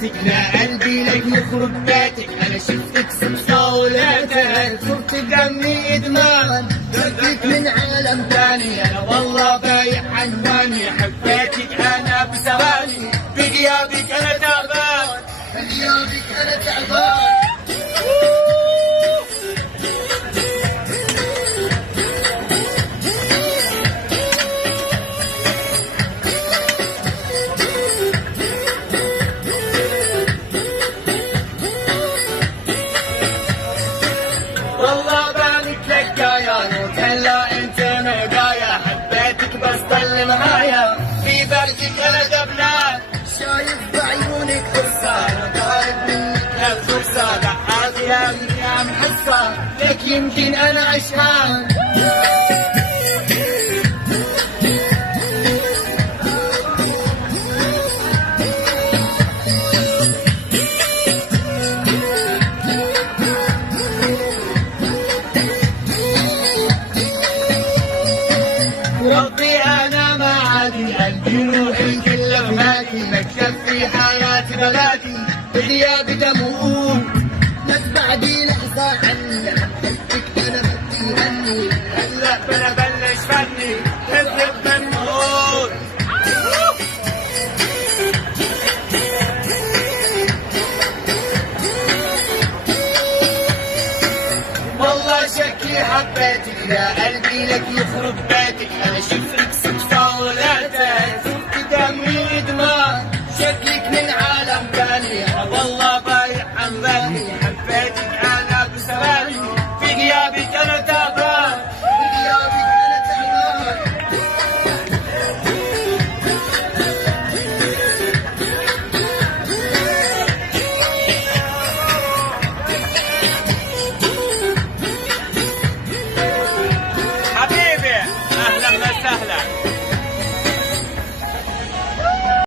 بيتك، لا قلبي لك يخرب بيتك. انا شفتك صولتك، صرت دمي ادمان، دربك من عالم ثاني. انا والله بايع عنواني، حبيتك انا بثواني، بغيابك انا تعبان، بغيابك انا تعبان. والله بالك لكايا نوت هلا انت مهدايا، حبيتك بس ضل معايا، في بالك انا دبلان، شايف بعيونك قصة، انا ضايب منك هالفرصة، دعاتي يا مني عم حسة، لك يمكن انا عشقان. ربي انا ما عادي، قلبي روحي كله بهادي، مكتب في حياتي بلادي، بغيابي دموع ما تبعدي لحظة عني، عم حبك انا بدي غني، هلا بلا بلش فني، هرب بنموت. والله شكلي حبيتك، يا قلبي لك يخرب بيتك. انا شفت